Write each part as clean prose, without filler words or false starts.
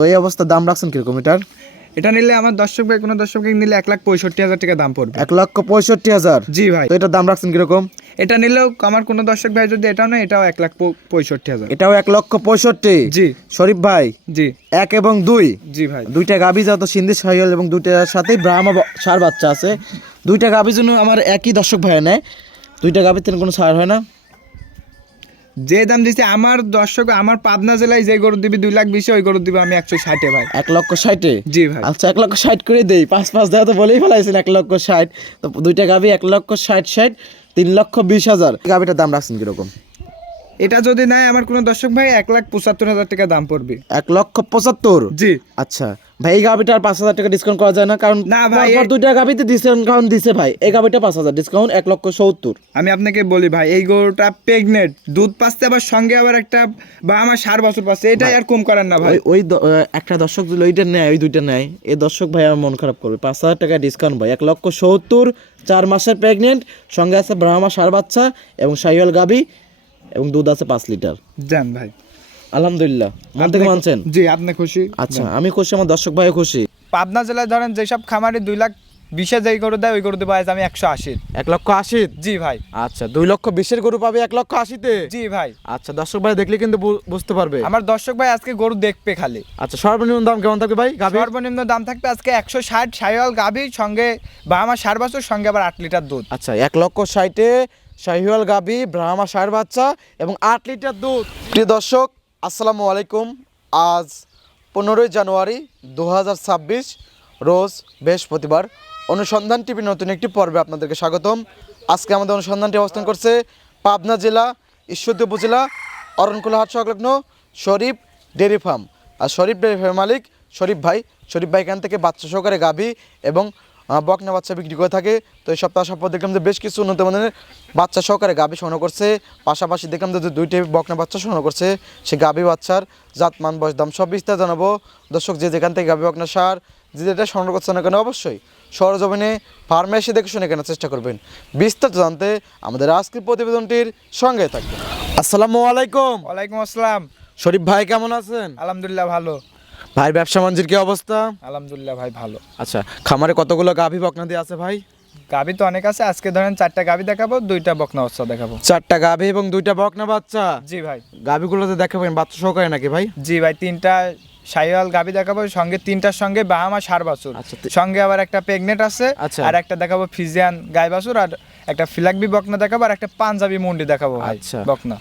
তো এই অবস্থা দাম রাখছেন কিরকম এটার? এটা নিলে আমার দর্শক ভাই কোনো দর্শক ভাই নিলে 1,65,000 টাকা দাম পড়বে। 1,65,000? জি ভাই। তো এটার দাম রাখছেন কিরকম? এটা নিলেও আমার কোনো দর্শক ভাই যদি এটাও নেয় এটাও 1,65,000। এটাও 1,65,000? জি শরীফ ভাই, জি 1 এবং 2 জি ভাই। দুইটা গাভী যত সিন্ধি সাহিওয়াল এবং দুইটার সাথেই ব্রাহ্মা ষাঁড় বাচ্চা আছে। দুইটা গাভীর জন্য আমার একই দর্শক ভাই নেয়, দুইটা গাভীর থেকে কোনো ছাড় হয় না? যে দাম দিচ্ছে আমার দর্শক, আমার পাবনা জেলায় যে গরু দিবি 2,20,000, ওই গরু দিবে আমি 160 ভাই। 1,60,000? জি ভাই। আচ্ছা 1,60,000 করে দেই, 5 দেওয়া তো বলেই ফেলাইছেন 1,60,000। তো দুইটা গাভী 1,60,000, 3,20,000। গাভীটার দাম রাখছেন কিরকম? এটা যদি নেয় আমার কোনো দর্শক ভাই 1,75,000 টাকা দাম পড়বে। 1,75,000? জি। আচ্ছা ভাই, এই গাভীটার 5,000 টাকা ডিসকাউন্ট করা যায় না? কারণ না ভাই, পরপর দুইটা গাভীতে ডিসকাউন্ট দিছে ভাই। এই গাভীটা 5,000 ডিসকাউন্ট 1,70,000। আমি আপনাকে বলি ভাই, এই গরুটা প্রেগনেন্ট, দুধ পাচ্ছে, আবার সঙ্গে আবার একটা বা আমার 60 বছর পাচ্ছে, এটাই আর কম করার না ভাই। একটা দর্শক যদি ওইটা নেয়, ওই দুইটা নেয়, এই দর্শক ভাই আমার মন খারাপ করবে। 5,000 টাকা ডিসকাউন্ট ভাই, 1,70,000, 4 মাসের প্রেগনেন্ট, সঙ্গে আছে ব্রাহ্মা ষাঁড় বাচ্চা এবং শাহিওয়াল গাভী এবং দুধ আছে 5 লিটার। জান ভাই, আলহামদুলিল্লাহ, মন থেকে মানছেন? জি। আপনি খুশি? আচ্ছা আমি খুশি, আমার দর্শক ভাইও খুশি। পাবনা জেলায় ধরেন যেসব খামারে 2,20,000 যেই গরু দেয়, ওই গরু দেবো আজ আমি 180। 1,80,000? জি ভাই। আচ্ছা 2,20,000 গরু পাবে 1,80,000-তে? জি ভাই। আচ্ছা দর্শক ভাই দেখলে কিন্তু বুঝতে পারবে। আমার দর্শক ভাই আজকে গরু দেখবে খালি। আচ্ছা সর্বনিম্ন দাম কেমন থাকবে ভাই গাভীর? সর্বনিম্ন দাম থাকবে আজকে 160, শাহিওয়াল গাভী সঙ্গে বা আমার 60 বছর, সঙ্গে আবার 8 লিটার দুধ। আচ্ছা 1,60,000-এ শাহিওয়াল গাভী, ব্রাহ্মা ষাঁড় বাচ্চা এবং 8 লিটার দুধ। প্রিয় দর্শক আসসালামু আলাইকুম। আজ 15ই জানুয়ারি 2026, রোজ বৃহস্পতিবার। অনুসন্ধান টিভি নতুন একটি পর্বে আপনাদেরকে স্বাগতম। আজকে আমাদের অনুসন্ধানটি অবস্থান করছে পাবনা জেলা ঈশ্বরদী উপজেলা অরণকুলা হাট সংলগ্ন শরীফ ডেয়ারি ফার্ম। আর শরীফ ডেয়ারি ফার্মের মালিক শরীফ ভাই। শরীফ ভাই এখান থেকে বাচ্চা সহকারে গাভী এবং বকনা বাচ্চা বিক্রি করে থাকে। তো এই সপ্তাহ দেখলাম যে বেশ কিছু উন্নত মানের বাচ্চা সহকারে গাভী সংগ্রহ করছে, পাশাপাশি দেখলাম যে 2টি বকনা বাচ্চা সংগ্রহ করছে। সেই গাভী বাচ্চার জাত, মান, বয়স, দাম সব বিস্তার জানাবো। দর্শক যে যেখান থেকে গাভী বকনা সার যে যেটা সংগ্রহ করছে না কেন, অবশ্যই সরজমিনে ফার্মে এসে দেখে শুনে কেনার চেষ্টা করবেন। বিস্তারিত জানতে আমাদের আজকের প্রতিবেদনটির সঙ্গে থাকবেন। আসসালামু আলাইকুম। ওয়ালাইকুম আসসালাম। শরীফ ভাই কেমন আছেন? আলহামদুলিল্লাহ ভালো। ভাই ব্যবসা বাণিজ্যের কি অবস্থা? আলহামদুলিল্লাহ ভাই ভালো। আচ্ছা খামারে কতগুলো গাভী বকনা দিয়ে আছে ভাই? গাভী তো অনেক আছে, আজকে ধরেন 4টা গাভী দেখাবো, 2টা বকনা বাচ্চা দেখাবো। 4টা গাভী এবং 2টা বকনা বাচ্চা? জি ভাই। গাভীগুলোতে দেখাবেন বাচ্চা সহকারে নাকি ভাই? জি ভাই, 3টা শাহিওয়াল গাভী দেখাবো, সঙ্গে 3টার সঙ্গে বাহামা ষাঁড় বাছুর, আচ্ছা, সঙ্গে আবার একটা প্রেগনেন্ট আছে। আচ্ছা। আর একটা দেখাবো ফিজিয়ান গাই বাছুর, আর একটা ফিলাকবি বকনা দেখাবো, আর একটা পাঞ্জাবি মুন্ডি দেখাবো ভাই। আচ্ছা। বকনা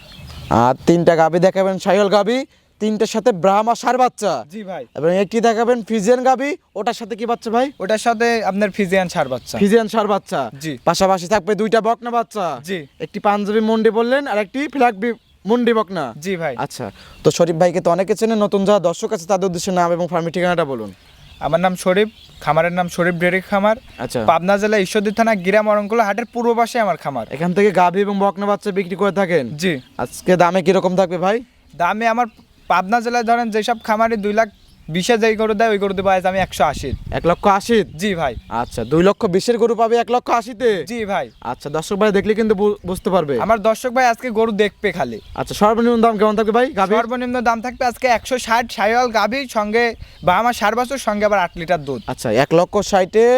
আর 3টা গাভী দেখাবেন শাহিওয়াল গাভী, 3টার সাথে ব্রাহ্মা ষাঁড় বাচ্চা। জি ভাই। এবং একটি দেখাবেন ফিজিয়ান গাভী, ওটার সাথে কি বাচ্চা ভাই? ওটার সাথে আপনার ফিজিয়ান ষাঁড় বাচ্চা। ফিজিয়ান ষাঁড় বাচ্চা। জি। পাশাপাশি থাকবে 2টা বকনা বাচ্চা। জি। একটি পাঞ্জাবি মুন্ডি বললেন আর একটি ফিলাকবি মুন্ডি বকনা। জি ভাই। আচ্ছা তো শরীফ ভাইকে তো অনেকে চেনে, নতুন যারা দর্শক আছে তাদের উদ্দেশ্যে নাম এবং ফার্মের ঠিকানাটা বলুন। আমার নাম শরীফ, খামারের নাম শরীফ ডেয়ারি খামার। আচ্ছা পাবনা জেলা ঈশ্বরদী থানা গ্রাম অরণকুলা হাটের পূর্ব পাশে আমার খামার। এখান থেকে গাভী এবং বকনা বাচ্চা বিক্রি করে থাকেন? জি। আজকে দামে কিরকম থাকবে ভাই? দামে আমার পাবনা জেলায় ধরেন যেসব খামারে 2,20,000 যেই গরু দেয়, ওই গরু দেবো আজ আমি 180। 1,80,000? জি ভাই। আচ্ছা 2,20,000 গরু পাবে 1,80,000-তে? জি ভাই। আচ্ছা দর্শক ভাই দেখলে কিন্তু বুঝতে পারবে। আমার দর্শক ভাই আজকে গরু দেখবে খালি। আচ্ছা সর্বনিম্ন দাম কেমন থাকবে ভাই গাভীর? সর্বনিম্ন দাম থাকবে আজকে 160, শাহিওয়াল গাভী সঙ্গে বা আমার 60 বছর, সঙ্গে আবার 8 লিটার দুধ। আচ্ছা 1,60,000-এ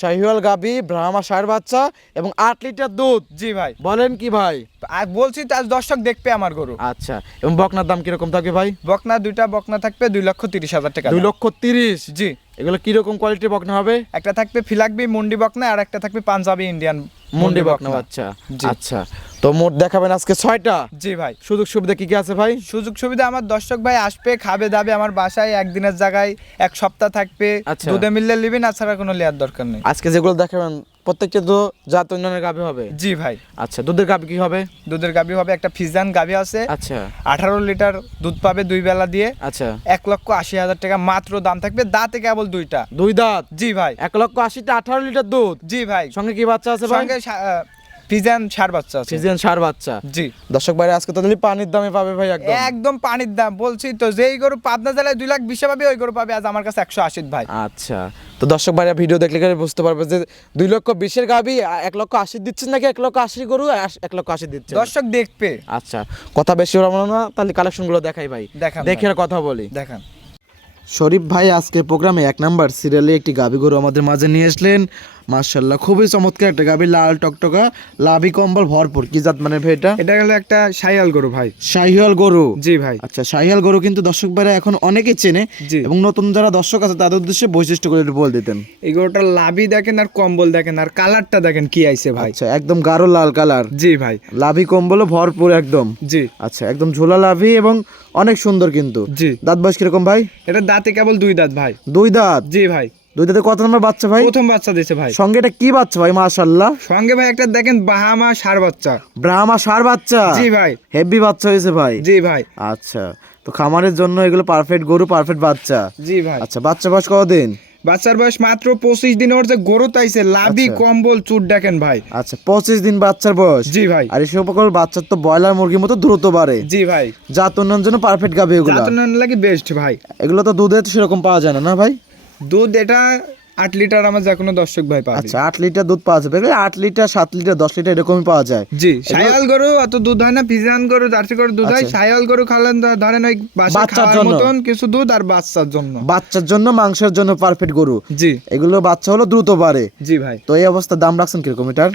শাহিওয়াল গাভী, ব্রাহ্মা ষাঁড় বাচ্চা এবং 8 লিটার দুধ। জি ভাই। বলেন কি ভাই? আর বলছি তো আজ দর্শক দেখবে আমার গরু। আচ্ছা এবং বকনার দাম কিরকম থাকবে ভাই? বকনা 2টা বকনা থাকবে 2,30,000 টাকা। 2,30,000? জি। এগুলো কিরকম কোয়ালিটির বকনা হবে? একটা থাকবে ফিলাকবি মুন্ডি বকনা, আর একটা থাকবে পাঞ্জাবি ইন্ডিয়ান মুন্ডি বকনা বাচ্চা। জি। আচ্ছা তো মোট দেখাবেন আজকে 6টা? জি ভাই। সুযোগ সুবিধা কি কি আছে ভাই? সুযোগ সুবিধা আমার দর্শক ভাই আসবে, খাবে দাবে আমার বাসায়, একদিনের জায়গায় 1 সপ্তাহ থাকবে। আচ্ছা। দুধে মিললে নিবি, না ছাড়া কোনো লেয়ার দরকার নেই। আজকে যেগুলো দেখাবেন প্রত্যেকটা তো জাত উন্নয়নের গাভী হবে? জি ভাই। আচ্ছা দুধের গাভী কি হবে? দুধের গাভী হবে একটা ফিজান গাভী আছে। আচ্ছা 18 লিটার দুধ পাবে 2 বেলা দিয়ে। আচ্ছা 1,80,000 টাকা মাত্র দাম থাকবে, দাঁতে কেবল 2টা। 2 দাঁত? জি ভাই। 1,80,000-তে 18 লিটার দুধ? জি ভাই। সঙ্গে কি বাচ্চা আছে ভাই? সঙ্গে ফিজান ষাঁড় বাচ্চা আছে। ফিজিয়ান ষাঁড় বাচ্চা। জি। দর্শক ভাই আজকে তো দিলি পানির দামে পাবে ভাই একদম। একদম পানির দাম, বলছি তো যেই গরু পাবনা জেলায় 2,20,000 পাবে, ওই গরু পাবে আজ আমার কাছে 180 ভাই। আচ্ছা তো দর্শক ভাইরা ভিডিও দেখলে বুঝতে পারবে যে 2,20,000-এর গাভী 1,80,000 দিচ্ছেন নাকি 1,80,000 গরু 1,80,000 দিচ্ছেন। দর্শক দেখবে। আচ্ছা কথা বেশি ওরা না, তাহলে কালেকশনগুলো দেখাই ভাই। দেখান দেখে ভাই। আর কথা বলি। দেখান। শরীফ ভাই আজকে প্রোগ্রামে 1 নাম্বার সিরিয়ালে একটি গাভী গরু আমাদের মাঝে নিয়ে আসলেন। মাশাআল্লাহ, খুবই চমৎকার একটা গাভী, লাল টকটকা, লাভি কম্বল ভরপুর। কি জাত মানে ভাই এটা? এটা হলো একটা শাহিয়াল গরু ভাই। শাহিওয়াল গরু? জি ভাই। আচ্ছা, শাহিওয়াল গরু কিন্তু দর্শক ভাইরা এখন অনেকেই চেনে, জি। এবং নতুন যারা দর্শক আছে তাদের উদ্দেশ্যে বৈশিষ্ট্যগুলো একটু বলে দিতেন। এই গরুটার লাভি দেখেন আর কম্বল দেখেন আর কালারটা দেখেন কি আইছে ভাই। আচ্ছা, একদম গাঢ় লাল কালার। জি ভাই। লাভি কম্বলও ভরপুর একদম। জি। আচ্ছা, একদম ঝোলা লাভি এবং অনেক সুন্দর কিন্তু। জি। দাঁত বয়স কিরকম ভাই? এটা দাঁতে কেবল 2 দাঁত ভাই। 2 দাঁত? জি ভাই। 2 দাঁতে কত নম্বর বাচ্চা ভাই? প্রথম বাচ্চা দিয়েছে ভাই। সঙ্গে এটা কি বাচ্চা ভাই? মাশাআল্লাহ, সঙ্গে ভাই একটা দেখেন বাহামা ষাঁড় বাচ্চা। ব্রাহ্মা ষাঁড় বাচ্চা? জি ভাই। হেভি বাচ্চা হয়েছে ভাই। জি ভাই। আচ্ছা, তো খামারের জন্য এগুলো পারফেক্ট গরু, পারফেক্ট বাচ্চা। জি ভাই। আচ্ছা, বাচ্চা বয়স কতদিন? বাচ্চার বয়স মাত্র 25 দিন। ওর যে গরু তাইছে লাভি আচ্ছা। কম্বল চুট দেখেন ভাই। আচ্ছা, 25 দিন বাচ্চার বয়স? জি ভাই। আর এই সকল বাচ্চার তো ব্রয়লার মুরগির মতো দ্রুত বাড়ে। জি ভাই। জাত উন্নয়নের জন্য পারফেক্ট গাবে এগুলো। জাতনান লাগি বেস্ট ভাই। এগুলো তো দুধে তো সেরকম পাওয়া যায় না, না ভাই? দুধ এটা 8 লিটার আমার যে কোনো দর্শক ভাই পাবে। আচ্ছা, 8 লিটার দুধ পাওয়া যাবে। 8 লিটার, 7 লিটার, 10 লিটার এরকমই পাওয়া যায়। জি। শায়াল গরু অত দুধ হয় না, ফিজিয়ান গরু, জার্সি গরু দুধ হয়। আচ্ছা। শায়াল গরু খালেন ধরেন ওই বাচ্চা বাচ্চার খাওয়ার জন্য। মতন কিছু দুধ আর বাচ্চার জন্য। বাচ্চার জন্য, মাংসের জন্য পারফেক্ট গরু। জি। এগুলো বাচ্চা হলো দ্রুত বাড়ে। জি ভাই। তো এই অবস্থার দাম রাখছেন কিরকম এটার?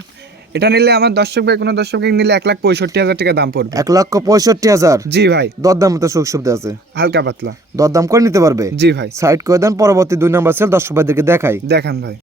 এটা নিলে আমার দর্শক ভাই কোনো দর্শক নিলে 1,65,000 টাকা দাম পড়বে। 1,65,000? জি ভাই। দরদাম তো সুখ সুবিধা আছে? হালকা পাতলা দরদাম করে নিতে পারবে? জি ভাই। সাইড করে দেন, পরবর্তী 2 নাম্বার সেল দর্শক ভাইদেরকে দেখাই। দেখান ভাই।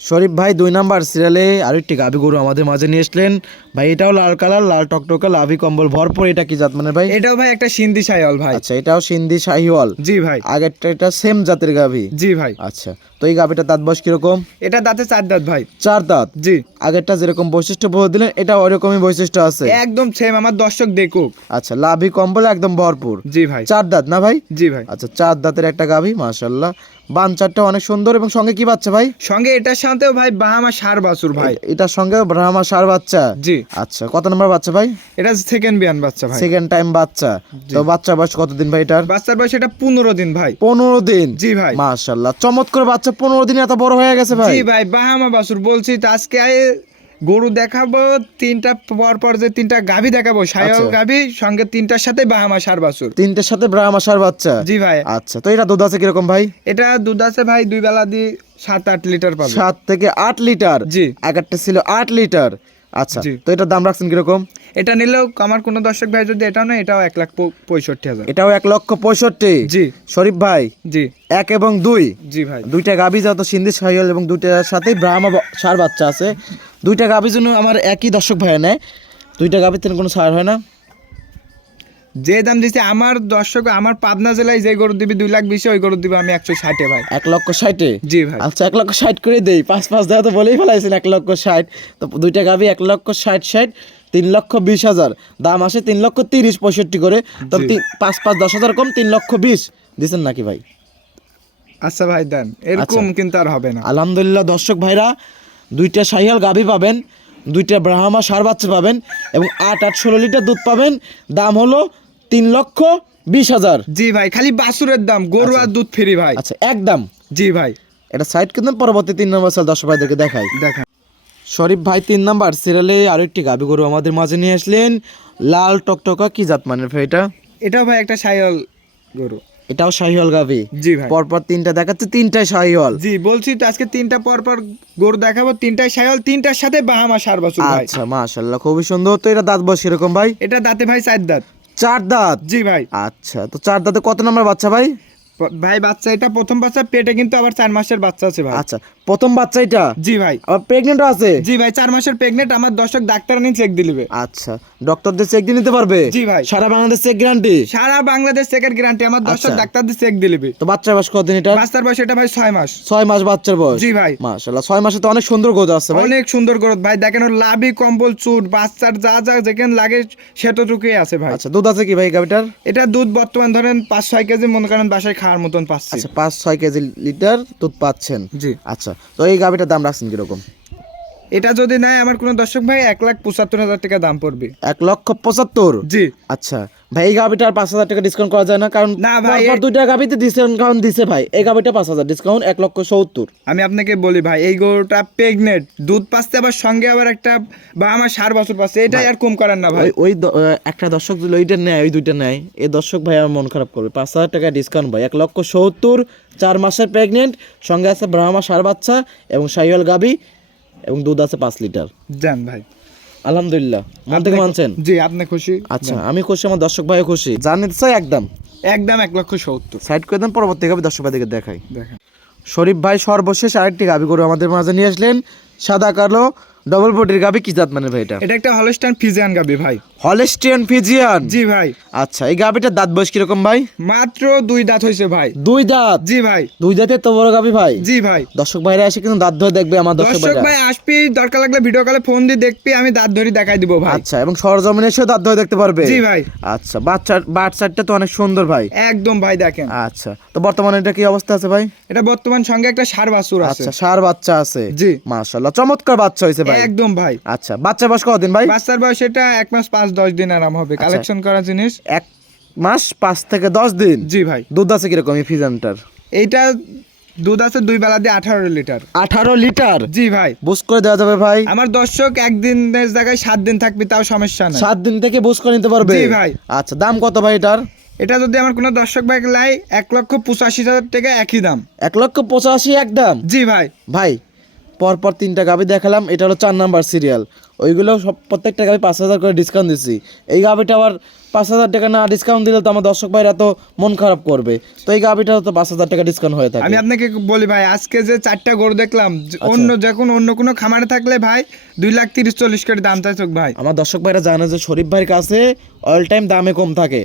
শরীফ ভাই 2 নাম্বার সিরিয়ালে আরেকটি গাভী গরু আমাদের মাঝে নিয়ে আসলেন ভাই। এটাও লাল কালার, লাল টকটকা, লাভি কম্বল ভরপুর। এটা কি জাত মানে ভাই? এটাও ভাই একটা সিন্ধি শায়াল ভাই। আচ্ছা, এটাও সিন্ধি শাহিওয়াল? জি ভাই। আগেরটা এটা সেম জাতের গাভী? জি ভাই। আচ্ছা, তো এই গাভীটা দাঁত বয়স কিরকম? এটা দাঁতে 4 দাঁত ভাই। 4 দাঁত? জি। আগেরটা যেরকম বৈশিষ্ট্য বলে দিলেন, এটা ওরকমই বৈশিষ্ট্য আছে? একদম সেম, আমার দর্শক দেখুক। আচ্ছা, লাভি কম্বল একদম ভরপুর। জি ভাই। 4 দাঁত না ভাই? জি ভাই। আচ্ছা, 4 দাঁতের একটা গাভী, মাশাআল্লাহ। বানচারটা অনেক সুন্দর, এবং সঙ্গে কি বাচ্চা ভাই? সঙ্গে এটার সাথেও ভাই বাহামা ষাঁড় বাছুর ভাই। এটার সঙ্গে ব্রাহ্মা ষাঁড় বাচ্চা? জি। আচ্ছা, কত নম্বর বাচ্চা ভাই? এটা সেকেন্ড বিয়ান বাচ্চা ভাই। সেকেন্ড টাইম বাচ্চা? তো বাচ্চা বয়স কতদিন ভাই এটার? বাচ্চার বয়স এটা 15 দিন ভাই। 15 দিন? জি ভাই। মাশাআল্লাহ, চমৎকার বাচ্চা। 15 দিনে এত বড় হয়ে গেছে ভাই? জি ভাই, বাহামা বাছুর বলছি তো। আজকে গরু দেখাবো 3টা, পর যে 3টা গাভী দেখাবো, শায়াল আচ্ছা। গাভী সঙ্গে 3টার সাথে বাহামা ষাঁড় বাছুর। 3টের সাথে ব্রাহ্মা ষাঁড় বাচ্চা? জি ভাই। আচ্ছা, তো এটা দুধ আছে কিরকম ভাই? এটা দুধ আছে ভাই 2 বেলা দিয়ে 7-8 লিটার পাবে। 7 থেকে 8 লিটার? জি। আগেরটা ছিল 8 লিটার। আচ্ছা, জি। তো এটার দাম রাখছেন কিরকম? এটা নিলেও আমার কোনো দর্শক ভাই যদি এটাও নেয়, এটাও 1,65,000। এটাও 1,65,000? জি। শরীফ ভাই, জি। 1 এবং 2? জি ভাই। 2টা গাভী যত সিন্ধি শাহিওয়াল, এবং 2টার সাথেই ব্রাহ্মা ষাঁড় বাচ্চা আছে। 2টা গাভীর জন্য আমার একই দর্শক ভাই নেয়। 2টা গাভীর থেকে কোনো ছাড় হয় না? যে দাম দিচ্ছে আমার দর্শক, আমার পাবনা জেলায় যে গরু দিবি 2,20,000, ওই গরু দিবে আমি 160 ভাই। 1,60,000? জি ভাই। আচ্ছা, 1,60,000 করে দেই। 5 দেওয়া তো বলেই ফেলাইছেন। 1,60,000 তো 2টা গাভী 1,60,000, 3,20,000 দাম আসে। 3,30,000, 65 করে। তবে 5 10,000 কম, 3,20,000 দিচ্ছেন নাকি ভাই? আচ্ছা ভাই দেন, এরকম কিন্তু আর হবে না। আলহামদুলিল্লাহ দর্শক ভাইরা, 2টা শাহিওয়াল গাভী পাবেন, 2টা ব্রাহ্মা ষাঁড় বাচ্চা পাবেন, এবং 8-16 লিটার দুধ পাবেন। দাম হলো 3,20,000। জি ভাই, খালি বাছুরের দাম, গরু আর দুধ ফ্রি ভাই। আচ্ছা, একদম? জি ভাই। এটা সাইড কিন্তু পরবর্তী 3 নম্বর সাল দর্শক ভাইদেরকে দেখাই। দেখেন শরীফ ভাই 3 নাম্বার সিরিয়ালে আরেকটি গাভী গরু আমাদের মাঝে নিয়ে আসলেন, লাল টকটকা। কি জাত মানের ভাই এটা? এটাও ভাই একটা শায়াল গরু। এটাও শাহিওয়াল গাভী? জি ভাই। পরপর 3টা দেখাচ্ছে, 3টাই শাহিওয়াল? জি, বলছি তো আজকে 3টা পর গরু দেখাবো, 3টাই শায়াল, 3টার সাথে বাহামা ষাঁড় বাছুর ভাই। আচ্ছা, মাশাআল্লাহ, খুবই সুন্দর। তো এটা দাঁত বয়স কিরকম ভাই? এটা দাঁতে ভাই 4 দাঁত। 4 দাঁত? জি ভাই। আচ্ছা, তো 4 দাঁতে কত নম্বর বাচ্চা ভাই? ভাই বাচ্চা এটা প্রথম বাচ্চা, পেটে কিন্তু আবার 4 মাসের বাচ্চা আছে ভাই। আচ্ছা, প্রথম বাচ্চা এটা? জি ভাই। আবার প্রেগনেন্টও আছে? জি ভাই, 4 মাসের প্রেগনেন্ট। আমার দর্শক ডাক্তার নিয়ে চেক দিলিবে। আচ্ছা, ডক্টরদের চেক দিয়ে নিতে পারবে? জি ভাই। সারা বাংলাদেশ চেক গ্যারান্টি? সারা বাংলাদেশ চেকের গ্যারান্টি, আমার দর্শক আচ্ছা। ডাক্তারদের চেক দিলিবে। তো বাচ্চার বয়স কতদিন এটা? বাচ্চার বয়স এটা ভাই 6 মাস। 6 মাস বাচ্চার বয়স? জি ভাই। মাশাআল্লাহ, 6 মাসে তো অনেক সুন্দর গ্রোথ আছে ভাই। অনেক সুন্দর গ্রোথ ভাই। দেখেন ওর লাভি কম্বল চুট, বাচ্চার যা যা যেখানে লাগে সেতটুকুই আছে ভাই। আচ্ছা, দুধ আছে কি ভাই গাভিটার? এটা দুধ বর্তমান ধরেন 5-6 কেজি মনে করেন বাসায় খাওয়ার মতন পাচ্ছি। আচ্ছা, 5-6 কেজি লিটার দুধ পাচ্ছেন? জি। আচ্ছা, তো এই গাভিটার দাম রাখছেন কিরকম? এটা যদি নাই আমার কোনো দর্শক ভাই 1,75,000 টাকা দাম পড়বে। 1,75,000। জি আচ্ছা ভাই, এই গাবিটা আর 5,000 টাকা ডিসকাউন্ট করা যায় না? কারণ না ভাই, পরপর দুইটা গাবিতে ডিসকাউন্ট দিছে ভাই। এই গাবিটা 5,000 ডিসকাউন্ট 1,70,000। আমি আপনাকে বলি ভাই, এই গরুটা প্রেগনেন্ট, দুধ পাচ্ছে আবার সঙ্গে আবার একটা বা আমার 60 বছর পাচ্ছে, এটাই আর কম করার না ভাই। একটা দর্শক যদি ওইটা নেয়, ওই দুইটা নেয়, এই দর্শক ভাই আমার মন খারাপ করবে। 5,000 টাকা ডিসকাউন্ট ভাই, 1,70,000। 4 মাসের প্রেগনেন্ট, সঙ্গে আছে ব্রাহ্মা ষাঁড় বাচ্চা এবং শাহিওয়াল গাবি, এবং দুধ আছে 5 লিটার। জান ভাই, আলহামদুলিল্লাহ, মন থেকে মানছেন? জি আপনি খুশি? আচ্ছা আমি খুশি, আমার দর্শক ভাইও খুশি। জানিতে চাই একদম একদম 1,70,000। সাইড করে দেন, পরবর্তী গাবি দর্শক ভাইদেরকে দেখাই। দেখেন শরীফ ভাই সর্বশেষ আরেকটি গাবি গরু আমাদের মাঝে নিয়ে আসলেন, সাদা কালো ডবল বডির গাবি। কি জাত মানে ভাই এটা? এটা একটা হলস্টাইন ফিজিয়ান গাবি ভাই। Holstein Friesian. জি ভাই। আচ্ছা, এই গাবিটার দাঁত বয়স কিরকম ভাই? মাত্র 2 দাঁত হয়েছে ভাই। 2 দাঁত? জি ভাই। 2 দাঁতের তো বড় গাবি ভাই। জি ভাই। দর্শক ভাইরা এসে কিন্তু দাঁত ধরে দেখবে আমার দর্শক দর্শক ভাইরা। ভাই আসবি, দরকার লাগলে ভিডিও কলে ফোন দিয়ে দেখবি, আমি দাঁত ধরে দেখাই দিব ভাই। আচ্ছা, এবং সরজমিনে এসে দাঁত ধরে দেখতে পারবে? জি ভাই। আচ্ছা, বাট সাইডটা তো অনেক সুন্দর ভাই। একদম ভাই দেখেন। আচ্ছা, তো বর্তমানে এটা কি অবস্থা আছে ভাই? এটা বর্তমান সঙ্গে একটা ষাঁড় বাছুর আছে। আচ্ছা, ষাঁড় বাচ্চা আছে। জি মাশাআল্লাহ, চমৎকার বাচ্চা হয়েছে ভাই। একদম ভাই। আচ্ছা, বাচ্চা বয়স কতদিন ভাই? বাচ্চার বয়স এটা 1 মাস 5-10 দিন আরাম হবে। কালেকশন করা জিনিস। 1 মাস 5 থেকে 10 দিন। জি ভাই। দুধ আছে কিরকম এই ফিজানটার? এইটা দুধ আছে 2 বেলা দিয়ে 18 লিটার। 18 লিটার? জি ভাই। বুঝ করে দেওয়া যাবে ভাই? আমার দর্শক একদিনের জায়গায় 7 দিন থাকবে, তাও সমস্যা নাই। 7 দিন থেকে বুঝ করে নিতে পারবে? জি ভাই। আচ্ছা, দাম কত ভাই এটার? এটা যদি আমার কোনো দর্শক ভাই লাই 1,85,000 টাকা একই দাম। 1,85,000 একদম? জি ভাই। ভাই পরপর 3টা গাবি দেখালাম, এটা হলো 4 নাম্বার সিরিয়াল। ওইগুলো সব প্রত্যেকটা গাবি 5,000 করে ডিসকাউন্ট দিচ্ছি। এই গাবিটা আবার 5,000 টাকা না ডিসকাউন্ট দিলে তো আমার দর্শক ভাইরা তো মন খারাপ করবে। তো এই গাবিটা তো 5,000 টাকা ডিসকাউন্ট হয়ে থাকে। আমি আপনাকে বলি ভাই, আজকে যে 4টা গরু দেখলাম, অন্য কোনো খামারে থাকলে ভাই 2,30,40 করে দাম চাইছ ভাই। আমার দর্শক ভাইরা জানে যে শরীফ ভাইয়ের কাছে অল টাইম দামে কম থাকে।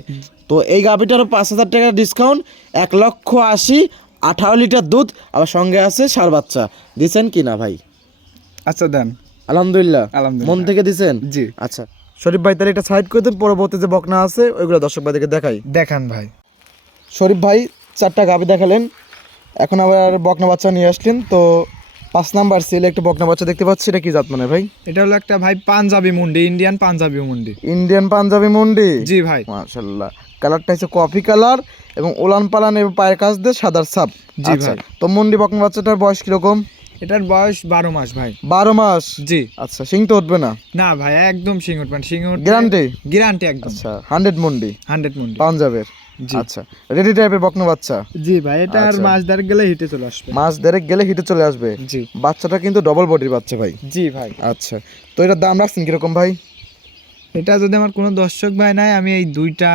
তো এই গাবিটারও 5,000 টাকা ডিসকাউন্ট, 1,80,000, 18 লিটার দুধ, আবার সঙ্গে আছে ষাঁড় বাচ্চা। দিছেন কি না ভাই? আচ্ছা দেন। আলহামদুলিল্লাহ, আলহামদুলিল্লাহ। মন থেকে দিছেন? জি। আচ্ছা শরীফ ভাই, তাহলে এটা সাইড করে দেন, পরবর্তী যে বকনা আছে ওইগুলো দর্শক ভাইদেরকে দেখাই। দেখান ভাই। শরীফ ভাই 4টা গাবি দেখালেন, এখন আবার বকনা বাচ্চা নিয়ে আসলেন। তো 5 নাম্বার সিলে একটা বকনা বাচ্চা দেখতে পাচ্ছি, এটা কি জাত মানে ভাই? এটা হলো একটা ভাই পাঞ্জাবি মুন্ডি, ইন্ডিয়ান পাঞ্জাবি মুন্ডি। ইন্ডিয়ান পাঞ্জাবি মুন্ডি? জি ভাই। মাশাআল্লাহ, কালারটা হচ্ছে কফি কালার এবং ওলান পালান এবং পায়ের কাছ দিয়ে সাদার ছাপ। জি আচ্ছা, ভাই। তো মুন্ডি বকনা বাচ্চাটার বয়স কিরকম? এটার বয়স 12 মাস ভাই। 12 মাস? জি। আচ্ছা, সিং তো উঠবে না? না ভাই, একদম সিংহট পান, সিংহট গ্যারান্টি? গ্যারান্টি একদম। আচ্ছা, 100 মুন্ডি 100 মুন্ডি পাঞ্জাবের? জি। আচ্ছা, রেডি টাইপের বকনা বাচ্চা? জি ভাই, এটা আর আচ্ছা। মাস দেড় গেলে হিটে চলে আসবে। মাস দেড়েক গেলে হিটে চলে আসবে? জি। বাচ্চাটা কিন্তু ডবল বডির বাচ্চা ভাই। জি ভাই। আচ্ছা, তো এটার দাম রাখছেন কিরকম ভাই? এটা যদি আমার কোনো দর্শক ভাই নাই, আমি এই 2টা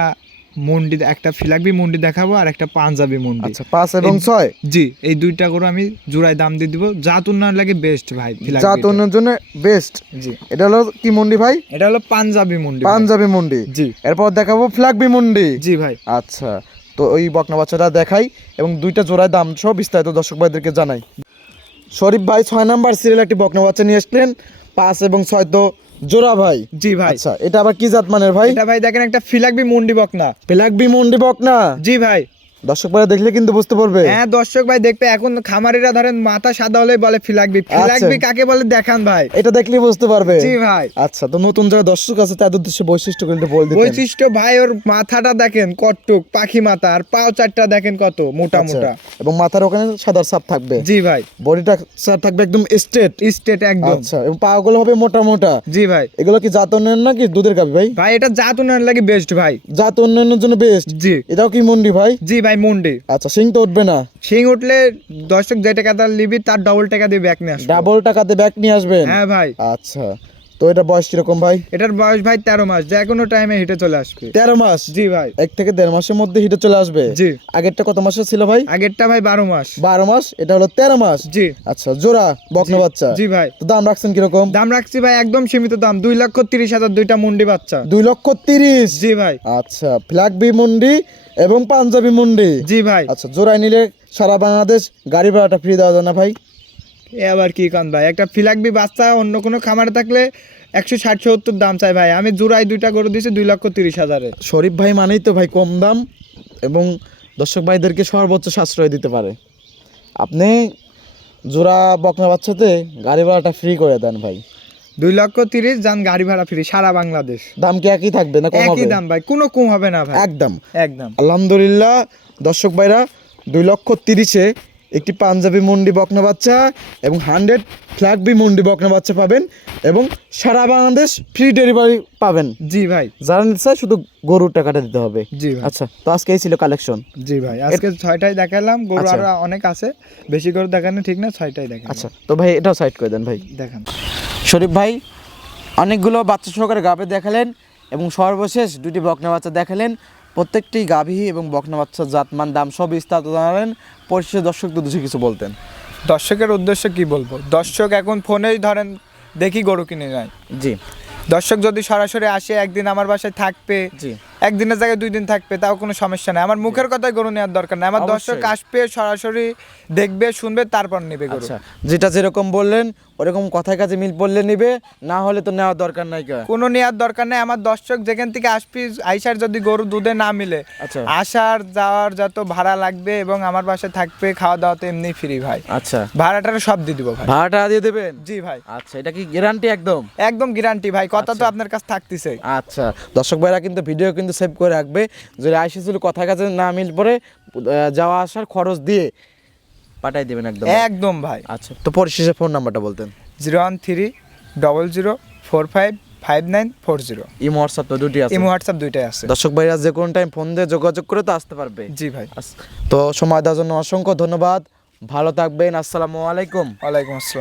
মুন্ডি, একটা ফিলাকবি মুন্ডি দেখাবো আর একটা পাঞ্জাবি মুন্ডি। আচ্ছা, 5 এবং 6? জি, এই 2টা করে আমি জোড়ায় দাম দিয়ে দিব। জাত উন্নয়ন লাগে বেস্ট ভাই ফিলাকবি। জাত উন্নয়নের জন্য বেস্ট? জি। এটা হলো কি মুন্ডি ভাই? এটা হলো পাঞ্জাবি মুন্ডি। পাঞ্জাবি মুন্ডি? জি। এরপর দেখাবো ফ্ল্যাগবি মুন্ডি। জি ভাই। আচ্ছা, তো ওই বকনা বাচ্চাটা দেখাই এবং 2টা জোড়ায় দাম সহ বিস্তারিত দর্শক ভাইদেরকে জানাই। শরীফ ভাই 6 নাম্বার সিরিয়াল একটি বকনা বাচ্চা নিয়ে আসলেন, 5 এবং 6 তো জোড়া ভাই? জি ভাই। আচ্ছা, এটা আবার কি জাত মানের ভাই? এটা ভাই দেখেন একটা ফিলাকবি মুন্ডি বকনা। ফ্ল্যাগবি মুন্ডি বকনা? জি ভাই। দর্শক ভাইরা দেখলে কিন্তু বুঝতে পারবে। হ্যাঁ দর্শক ভাই দেখবে, এখন খামারিরা ধরেন মাথা সাদা হলে বলে ফিলাকবি। ফিলাকবি কাকে বলে দেখান ভাই। এটা দেখলে বুঝতে পারবে? জি ভাই। আচ্ছা, তো নতুন যারা দর্শক আছে তাদের উদ্দেশ্যে বৈশিষ্ট্যগুলো একটু বল দিতেন। বৈশিষ্ট্য ভাই, ওর মাথাটা দেখেন কটটুক পাখি মাথা, আর পাও 4টা দেখেন কত মোটা আচ্ছা, মোটা। এবং মাথার ওখানে সাদার ছাপ থাকবে? জি ভাই। বডিটা স্যার থাকবে একদম স্ট্রেট? স্টেট একদম। আচ্ছা, এবং পাগুলো হবে মোটা মোটা? জি ভাই। এগুলো কি জাত উন্নয়ন নাকি দুধের গাবি ভাই? ভাই এটা জাত উন্নয়ন লাগে বেস্ট ভাই। জাত উন্নয়নের জন্য বেস্ট? জি। এটাও কি মুন্ডি ভাই? জি ভাই মুন্ডি। আচ্ছা, সিং তো উঠবে না? সিং উঠলে দর্শক যে টাকা তার লিবি তার ডবল টাকা দিয়ে ব্যাক নিয়ে আসবে। ডাবল টাকাতে ব্যাক নিয়ে আসবেন? হ্যাঁ ভাই। আচ্ছা, তো এটা বয়স কিরকম ভাই? এটার বয়স ভাই 13 মাস, যে কোনো টাইমে হিটে চলে আসবে। 13 মাস? জি ভাই। 1 থেকে 1.5 মাসের মধ্যে হিটে চলে আসবে? জি। আগেরটা কত মাসের ছিল ভাই? আগেরটা ভাই 12 মাস। 12 মাস, এটা হলো 13 মাস? জি। আচ্ছা, জোড়া বকনা বাচ্চা? জি ভাই। তো দাম রাখছেন কিরকম? দাম রাখছি ভাই একদম সীমিত দাম, 2,30,000 2টা মুন্ডি বাচ্চা। 2,30,000? জি ভাই। আচ্ছা, ফ্ল্যাগবি মুন্ডি এবং পাঞ্জাবি মুন্ডি? জি ভাই। আচ্ছা, জোড়ায় নিলে সারা বাংলাদেশ গাড়ি ভাড়াটা ফ্রি দেওয়া যায় না ভাই? এ আবার কি কান ভাই, একটা ফিলাকবি বাচ্চা অন্য কোনো খামারে থাকলে 160-70 দাম চাই ভাই। আমি জোড়ায় 2টা গরু দিয়েছি 2,30,000-এ। শরীফ ভাই মানেই তো ভাই কম দাম এবং দর্শক ভাইদেরকে সর্বোচ্চ সাশ্রয় দিতে পারে। আপনি জোড়া বকনা বাচ্চাতে গাড়ি ভাড়াটা ফ্রি করে দেন ভাই। 2,30,000 যান গাড়ি ভাড়া ফ্রি সারা বাংলাদেশ। দাম কি একই থাকবে না কম হবে? একই দাম ভাই, কোনো কম হবে না ভাই, একদম। একদম। আলহামদুলিল্লাহ দর্শক ভাইরা 2,30,000-এ একটি পাঞ্জাবি মুন্ডি বকনা বাচ্চা এবং 100 ফ্ল্যাগবি মুন্ডি বকনা বাচ্চা পাবেন এবং সারা বাংলাদেশ ফ্রি ডেলিভারি পাবেন। জি ভাই, যারা নিতে চায় শুধু গরুর টাকাটা দিতে হবে। জি ভাই। আচ্ছা, তো আজকে এই ছিল কালেকশন। জি ভাই, আজকে 6টাই দেখালাম, গরু আচ্ছা। আরো অনেক আছে, বেশি করে দেখানো ঠিক না, 6টাই দেখালাম। আচ্ছা, তো ভাই এটাও সাইড করে দেন ভাই। দেখান। শরীফ ভাই অনেকগুলো বাচ্চা সহকারে গাভী দেখালেন এবং সর্বশেষ দুটি বকনা বাচ্চা দেখালেন। প্রত্যেকটি গাভী এবং বকনা বাচ্চার জাতমান দাম সব বিস্তারিত জানালেন। পরিশেষে দর্শকদের উদ্দেশ্যে কিছু বলতেন। দর্শকের উদ্দেশ্যে কি বলবো, দর্শক এখন ফোনেই ধরেন দেখি গরু কিনে নেয়। জি দর্শক যদি সরাসরি আসে, একদিন আমার বাসায় থাকবে, জি একদিনের জায়গায় 2 দিন থাকবে, তাও কোনো সমস্যা নেই। আমার মুখের কথায় গরু নেওয়ার দরকার নেই, আমার দর্শক অবশ্যই। আসবে, সরাসরি দেখবে, শুনবে, তারপর নেবে গরু। আচ্ছা, যেটা যেরকম বললেন ওরকম কথায় কাজে মিল পড়লে নিবে, না হলে তো নেওয়ার দরকার নাই। কোনো নেওয়ার দরকার নেই। আমার দর্শক যেখান থেকে আসবি, আইসার যদি গরু দুধে না মিলে, আচ্ছা আসার যাওয়ার যত ভাড়া লাগবে এবং আমার বাসায় থাকবে, খাওয়া দাওয়া তো এমনি ফ্রি ভাই। আচ্ছা, ভাড়াটা সব দিয়ে দিব ভাই। ভাড়াটা দিয়ে দেবেন? জি ভাই, আচ্ছা, এটা কি গ্যারান্টি একদম? একদম গ্যারান্টি ভাই, কথা তো আচ্ছা। আপনার কাছে থাকতেছে। আচ্ছা, দর্শক ভাইরা কিন্তু ভিডিও কিন্তু সেভ করে রাখবে, যদি আইসিসির কথা কাজে না মিল পড়ে যাওয়া আসার খরচ দিয়ে পাঠাই দেবেন একদম। একদম ভাই। আচ্ছা, তো পরিশেষে ফোন নাম্বারটা বলতেন। 01300455940। ইমো হোয়াটসঅ্যাপ তো দুটি আছে? ইমো হোয়াটসঅ্যাপ দুইটাই আছে। দর্শক ভাইরা যে কোনো টাইম ফোন দিয়ে যোগাযোগ করে তো আসতে পারবে। জি ভাই। তো সময় দেওয়ার জন্য অসংখ্য ধন্যবাদ। ভালো থাকবেন। আসসালামু আলাইকুম। ওয়ালাইকুম আসসালাম।